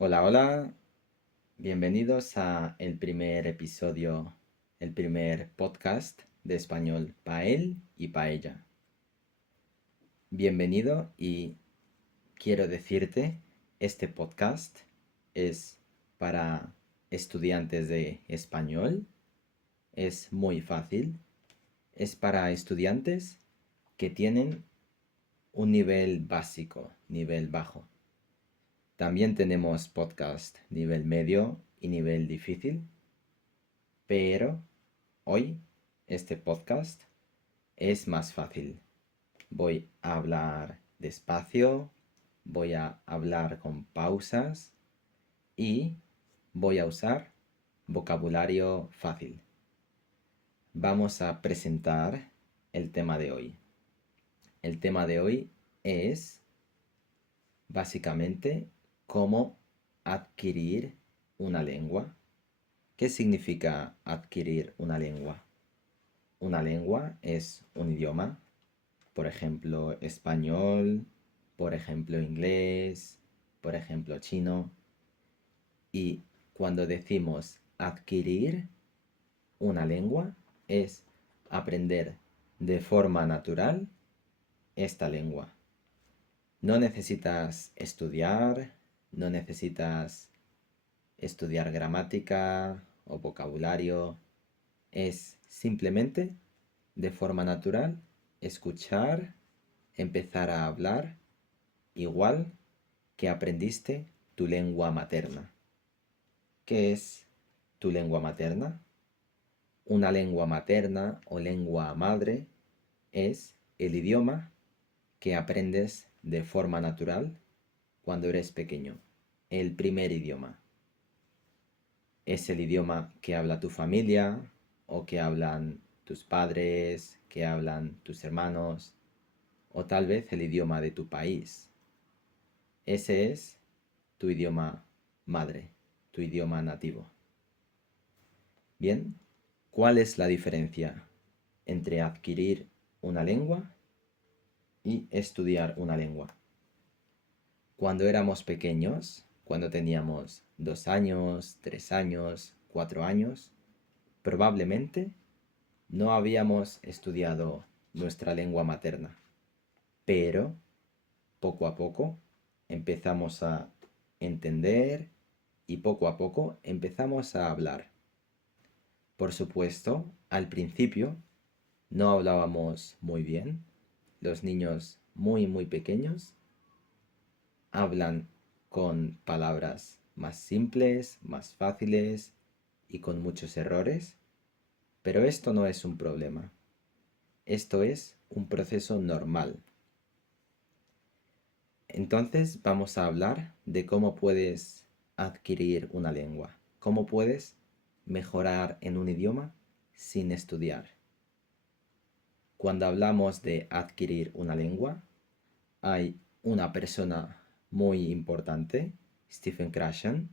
Hola, hola, bienvenidos a el primer episodio, el primer podcast de español para él y para ella. Bienvenido y quiero decirte, este podcast es para estudiantes de español, es muy fácil, es para estudiantes que tienen un nivel básico, nivel bajo. También tenemos podcast nivel medio y nivel difícil, pero hoy este podcast es más fácil. Voy a hablar despacio, voy a hablar con pausas y voy a usar vocabulario fácil. Vamos a presentar el tema de hoy. El tema de hoy es básicamente cómo adquirir una lengua. ¿Qué significa adquirir una lengua? Una lengua es un idioma, por ejemplo, español, por ejemplo, inglés, por ejemplo, chino. Y cuando decimos adquirir una lengua, es aprender de forma natural esta lengua. No necesitas estudiar, no necesitas estudiar gramática o vocabulario. Es simplemente de forma natural escuchar, empezar a hablar igual que aprendiste tu lengua materna. ¿Qué es tu lengua materna? Una lengua materna o lengua madre es el idioma que aprendes de forma natural cuando eres pequeño. El primer idioma. Es el idioma que habla tu familia o que hablan tus padres, que hablan tus hermanos o tal vez el idioma de tu país. Ese es tu idioma madre, tu idioma nativo. Bien, ¿cuál es la diferencia entre adquirir una lengua y estudiar una lengua? Cuando éramos pequeños, cuando teníamos 2 años, 3 años, 4 años, probablemente no habíamos estudiado nuestra lengua materna, pero poco a poco empezamos a entender y poco a poco empezamos a hablar. Por supuesto, al principio no hablábamos muy bien. Los niños muy pequeños hablan con palabras más simples, más fáciles y con muchos errores, pero esto no es un problema. Esto es un proceso normal. Entonces vamos a hablar de cómo puedes adquirir una lengua, cómo puedes mejorar en un idioma sin estudiar. Cuando hablamos de adquirir una lengua, hay una persona muy importante, Stephen Krashen.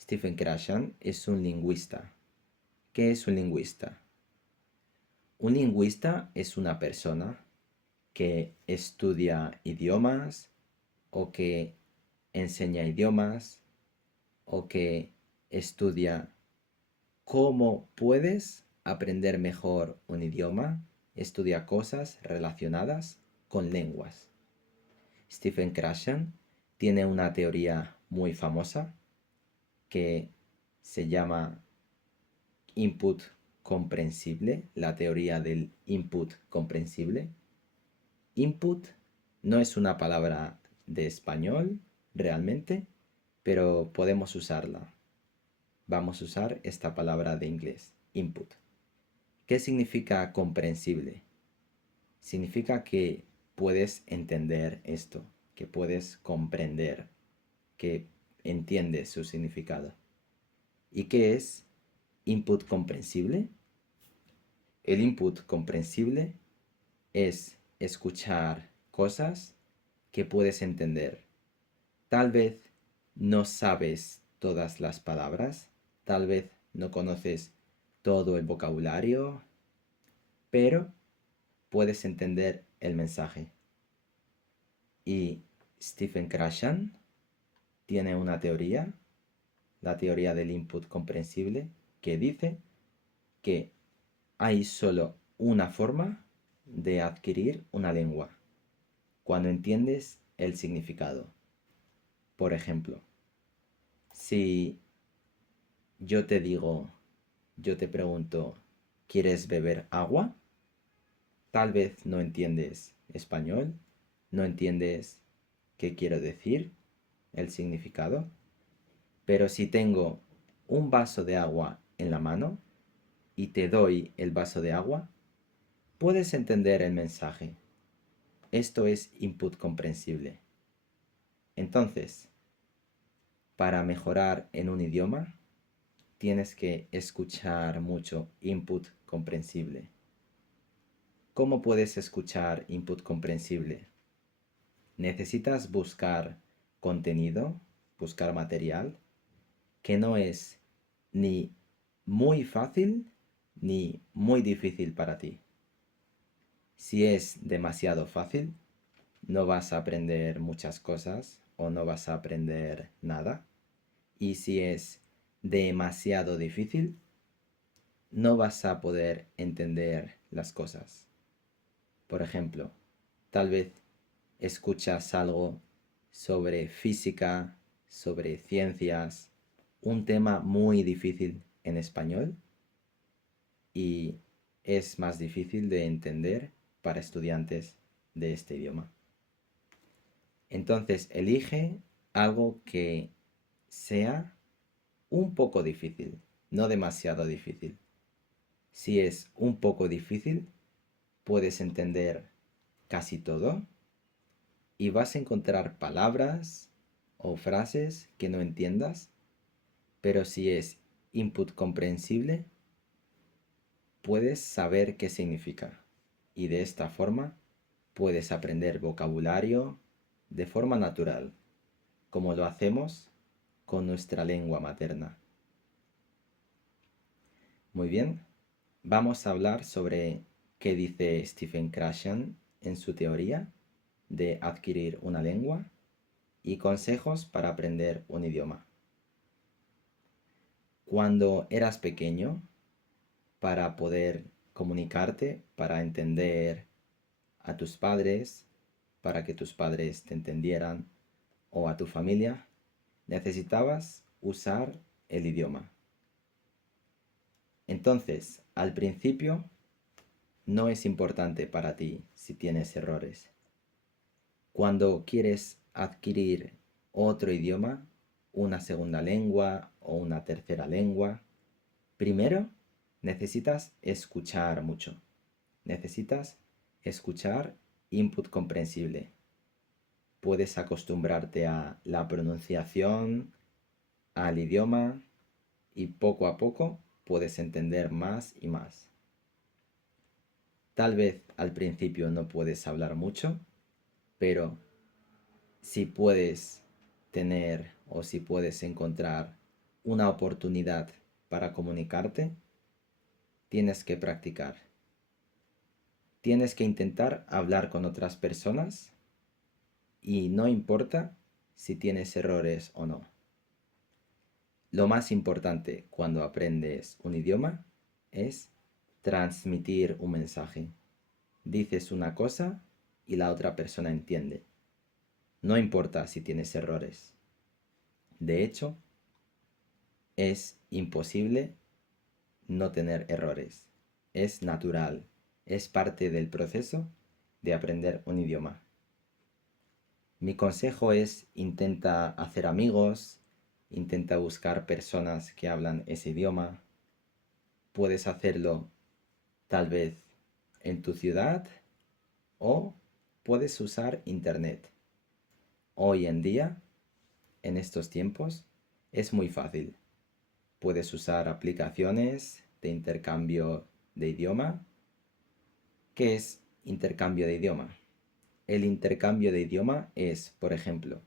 Stephen Krashen es un lingüista. ¿Qué es un lingüista? Un lingüista es una persona que estudia idiomas o que enseña idiomas o que estudia cómo puedes aprender mejor un idioma, estudia cosas relacionadas con lenguas. Stephen Krashen tiene una teoría muy famosa que se llama input comprensible, la teoría del input comprensible. Input no es una palabra de español realmente, pero podemos usarla. Vamos a usar esta palabra de inglés, input. ¿Qué significa comprensible? Significa que puedes entender esto, que puedes comprender, que entiendes su significado. ¿Y qué es input comprensible? El input comprensible es escuchar cosas que puedes entender. Tal vez no sabes todas las palabras, tal vez no conoces todo el vocabulario, pero puedes entender el mensaje. Y Stephen Krashen tiene una teoría, la teoría del input comprensible, que dice que hay solo una forma de adquirir una lengua, cuando entiendes el significado. Por ejemplo, si yo te digo, yo te pregunto, ¿quieres beber agua? Tal vez no entiendes español, no entiendes qué quiero decir, el significado, pero si tengo un vaso de agua en la mano y te doy el vaso de agua, puedes entender el mensaje. Esto es input comprensible. Entonces, para mejorar en un idioma, tienes que escuchar mucho input comprensible. ¿Cómo puedes escuchar input comprensible? Necesitas buscar contenido, buscar material, que no es ni muy fácil ni muy difícil para ti. Si es demasiado fácil, no vas a aprender muchas cosas o no vas a aprender nada. Y si es demasiado difícil, no vas a poder entender las cosas. Por ejemplo, tal vez escuchas algo sobre física, sobre ciencias, un tema muy difícil en español y es más difícil de entender para estudiantes de este idioma. Entonces elige algo que sea un poco difícil, no demasiado difícil. Si es un poco difícil, puedes entender casi todo y vas a encontrar palabras o frases que no entiendas, pero si es input comprensible, puedes saber qué significa y de esta forma puedes aprender vocabulario de forma natural, como lo hacemos con nuestra lengua materna. Muy bien, vamos a hablar sobre qué dice Stephen Krashen en su teoría de adquirir una lengua y consejos para aprender un idioma. Cuando eras pequeño, para poder comunicarte, para entender a tus padres, para que tus padres te entendieran, o a tu familia, necesitabas usar el idioma. Entonces, al principio, no es importante para ti si tienes errores. Cuando quieres adquirir otro idioma, una segunda lengua o una tercera lengua, primero necesitas escuchar mucho. Necesitas escuchar input comprensible. Puedes acostumbrarte a la pronunciación, al idioma y poco a poco puedes entender más y más. Tal vez al principio no puedes hablar mucho, pero si puedes tener o si puedes encontrar una oportunidad para comunicarte, tienes que practicar. Tienes que intentar hablar con otras personas y no importa si tienes errores o no. Lo más importante cuando aprendes un idioma es transmitir un mensaje. Dices una cosa y la otra persona entiende. No importa si tienes errores. De hecho, es imposible no tener errores. Es natural. Es parte del proceso de aprender un idioma. Mi consejo es intenta hacer amigos, intenta buscar personas que hablan ese idioma. Puedes hacerlo tal vez en tu ciudad o puedes usar internet. Hoy en día, en estos tiempos, es muy fácil. Puedes usar aplicaciones de intercambio de idioma. ¿Qué es intercambio de idioma? El intercambio de idioma es, por ejemplo,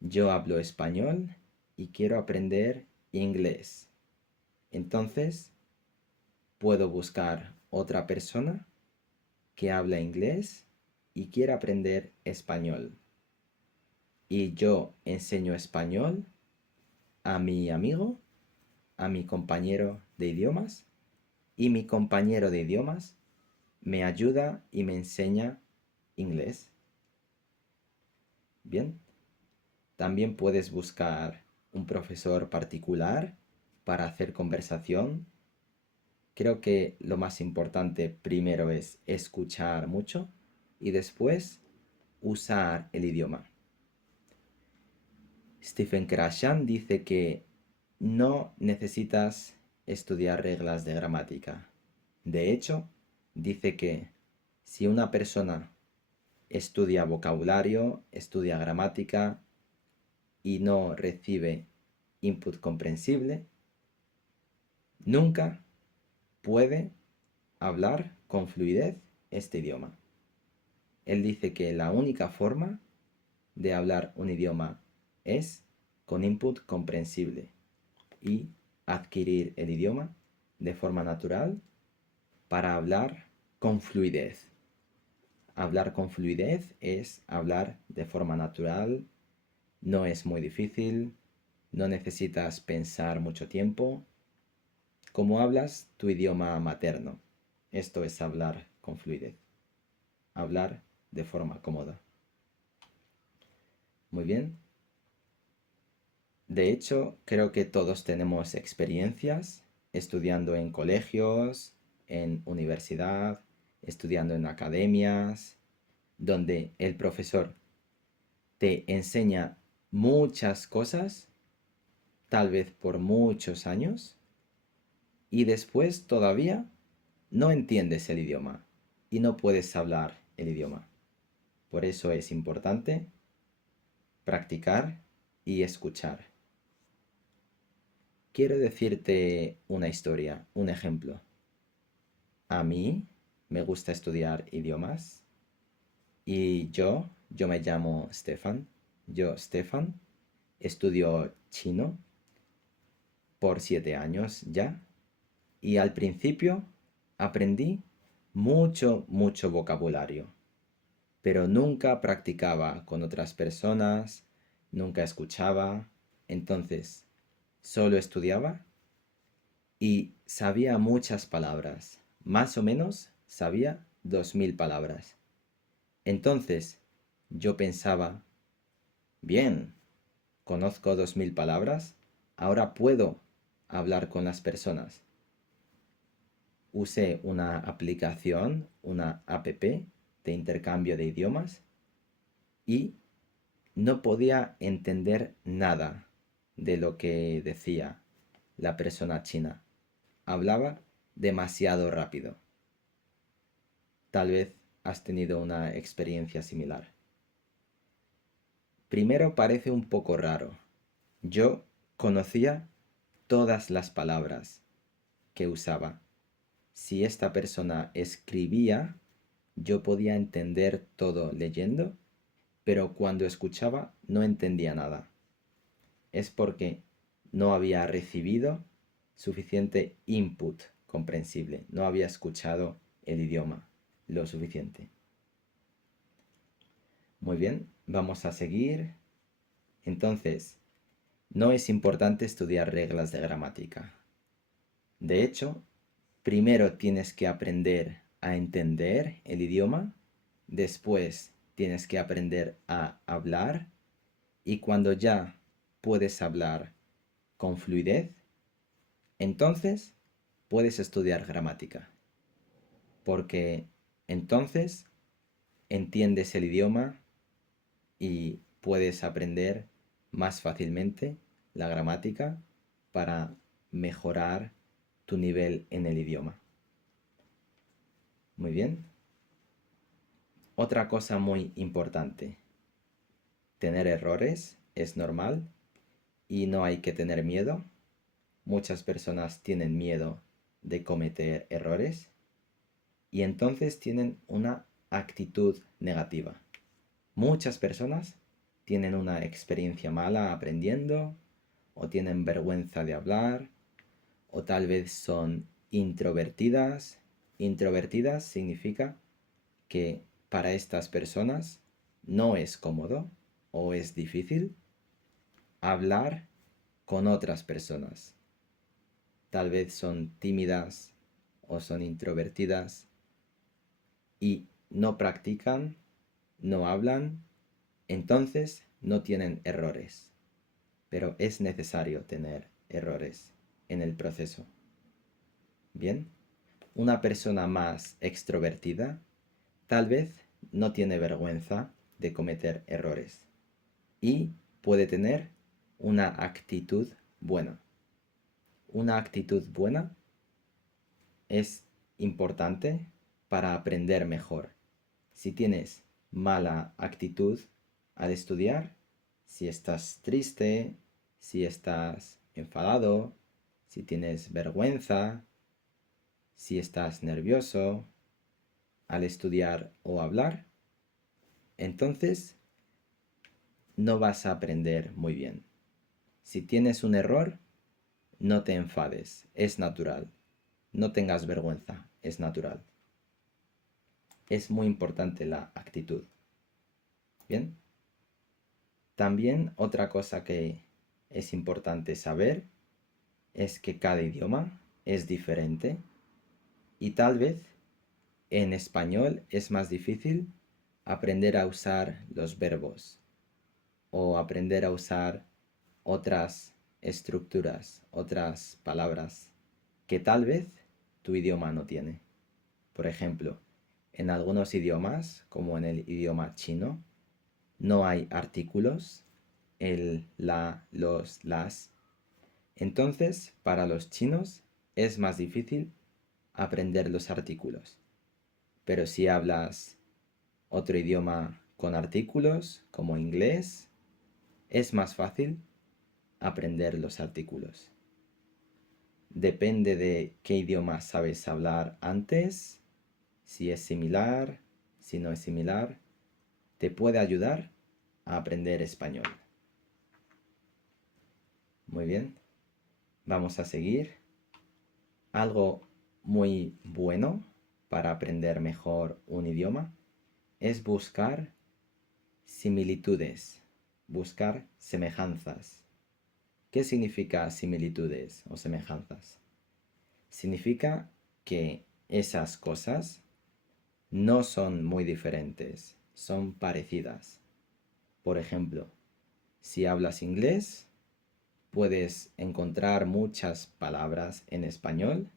yo hablo español y quiero aprender inglés. Entonces, puedo buscar otra persona que habla inglés y quiere aprender español. y yo enseño español a mi amigo, a mi compañero de idiomas, y mi compañero de idiomas me ayuda y me enseña inglés. Bien, también puedes buscar un profesor particular para hacer conversación. Creo que lo más importante primero es escuchar mucho y después usar el idioma. Stephen Krashan dice que no necesitas estudiar reglas de gramática. De hecho, dice que si una persona estudia vocabulario, estudia gramática y no recibe input comprensible, nunca puede hablar con fluidez este idioma. Él dice que la única forma de hablar un idioma es con input comprensible y adquirir el idioma de forma natural para hablar con fluidez. Hablar con fluidez es hablar de forma natural, no es muy difícil, no necesitas pensar mucho tiempo. Como hablas tu idioma materno, esto es hablar con fluidez, hablar de forma cómoda. Muy bien. De hecho, creo que todos tenemos experiencias estudiando en colegios, en universidad, estudiando en academias, donde el profesor te enseña muchas cosas, tal vez por muchos años, y después todavía no entiendes el idioma y no puedes hablar el idioma. Por eso es importante practicar y escuchar. Quiero decirte una historia, un ejemplo. A mí me gusta estudiar idiomas y yo me llamo Stefan. Stefan, estudio chino por 7 años ya y al principio aprendí mucho vocabulario, pero nunca practicaba con otras personas, nunca escuchaba, entonces solo estudiaba y sabía muchas palabras, más o menos sabía 2000 palabras. Entonces yo pensaba, bien, conozco 2000 palabras, ahora puedo hablar con las personas. Usé una aplicación, una app de intercambio de idiomas y no podía entender nada de lo que decía la persona china. Hablaba demasiado rápido. Tal vez has tenido una experiencia similar. Primero parece un poco raro. Yo conocía todas las palabras que usaba. Si esta persona escribía, yo podía entender todo leyendo, pero cuando escuchaba no entendía nada. Es porque no había recibido suficiente input comprensible, no había escuchado el idioma lo suficiente. Muy bien, vamos a seguir. Entonces, no es importante estudiar reglas de gramática. De hecho, primero tienes que aprender a entender el idioma, después tienes que aprender a hablar y cuando ya puedes hablar con fluidez, entonces puedes estudiar gramática. Porque entonces entiendes el idioma y puedes aprender más fácilmente la gramática para mejorar tu nivel en el idioma. Muy bien. Otra cosa muy importante. Tener errores es normal y no hay que tener miedo. Muchas personas tienen miedo de cometer errores y entonces tienen una actitud negativa. Muchas personas tienen una experiencia mala aprendiendo o tienen vergüenza de hablar o tal vez son introvertidas. Introvertidas significa que para estas personas no es cómodo o es difícil hablar con otras personas. Tal vez son tímidas o son introvertidas y no practican, no hablan, entonces no tienen errores. Pero es necesario tener errores en el proceso. Bien, una persona más extrovertida tal vez no tiene vergüenza de cometer errores y puede tener una actitud buena. Una actitud buena es importante para aprender mejor. Si tienes mala actitud al estudiar, si estás triste, si estás enfadado, si tienes vergüenza, si estás nervioso al estudiar o hablar, entonces no vas a aprender muy bien. Si tienes un error, no te enfades, es natural. No tengas vergüenza, es natural. Es muy importante la actitud. ¿Bien? También otra cosa que es importante saber es que cada idioma es diferente y tal vez en español es más difícil aprender a usar los verbos o aprender a usar otras estructuras, otras palabras que tal vez tu idioma no tiene. Por ejemplo, en algunos idiomas, como en el idioma chino, no hay artículos, el, la, los, las. Entonces, para los chinos es más difícil aprender los artículos. Pero si hablas otro idioma con artículos, como inglés, es más fácil aprender los artículos. Depende de qué idioma sabes hablar antes, si es similar, si no es similar, te puede ayudar a aprender español. Muy bien, vamos a seguir. Algo muy bueno para aprender mejor un idioma es buscar similitudes, buscar semejanzas. ¿Qué significa similitudes o semejanzas? Significa que esas cosas no son muy diferentes, son parecidas. Por ejemplo, si hablas inglés, puedes encontrar muchas palabras en español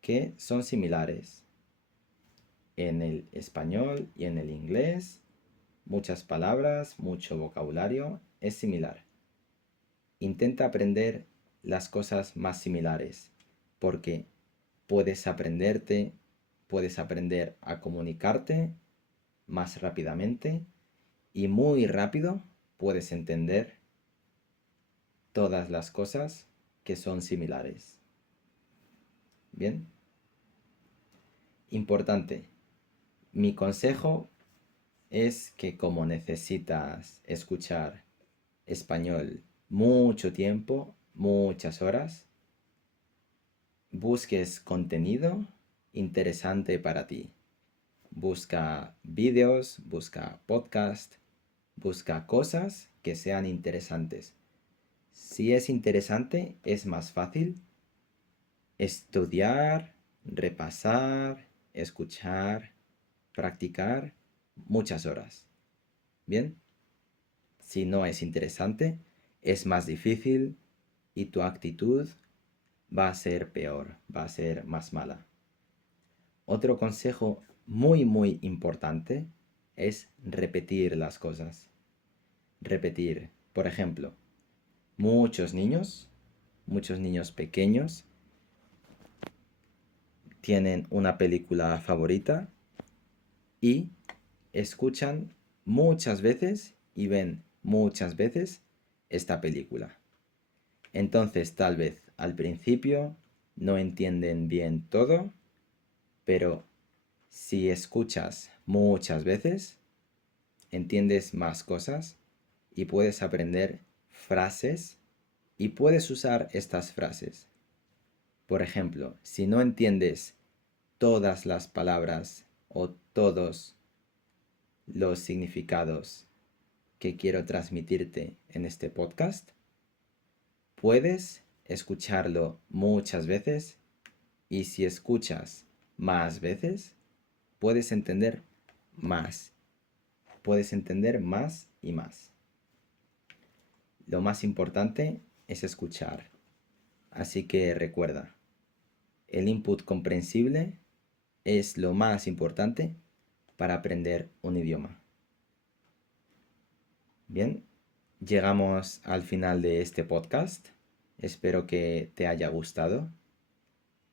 que son similares. En el español y en el inglés, muchas palabras, mucho vocabulario es similar. Intenta aprender las cosas más similares porque puedes aprender a comunicarte más rápidamente y muy rápido puedes entender todas las cosas que son similares. Bien, importante. Mi consejo es que como necesitas escuchar español mucho tiempo, muchas horas, busques contenido interesante para ti. Busca vídeos, busca podcast, busca cosas que sean interesantes. Si es interesante, es más fácil estudiar, repasar, escuchar, practicar muchas horas. Bien, si no es interesante, es más difícil y tu actitud va a ser peor, va a ser más mala. Otro consejo muy importante es repetir las cosas. Repetir, por ejemplo, muchos niños pequeños tienen una película favorita y escuchan muchas veces y ven muchas veces esta película. Entonces tal vez al principio no entienden bien todo, pero si escuchas muchas veces, entiendes más cosas y puedes aprender frases y puedes usar estas frases. Por ejemplo, si no entiendes todas las palabras o todos los significados que quiero transmitirte en este podcast. Puedes escucharlo muchas veces y si escuchas más veces, puedes entender más. Puedes entender más y más. Lo más importante es escuchar. Así que recuerda, el input comprensible es lo más importante para aprender un idioma. Bien, llegamos al final de este podcast. Espero que te haya gustado.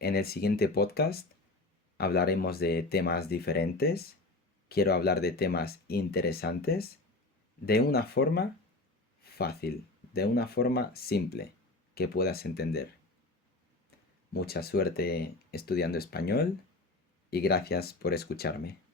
En el siguiente podcast hablaremos de temas diferentes. Quiero hablar de temas interesantes de una forma fácil, de una forma simple que puedas entender. Mucha suerte estudiando español y gracias por escucharme.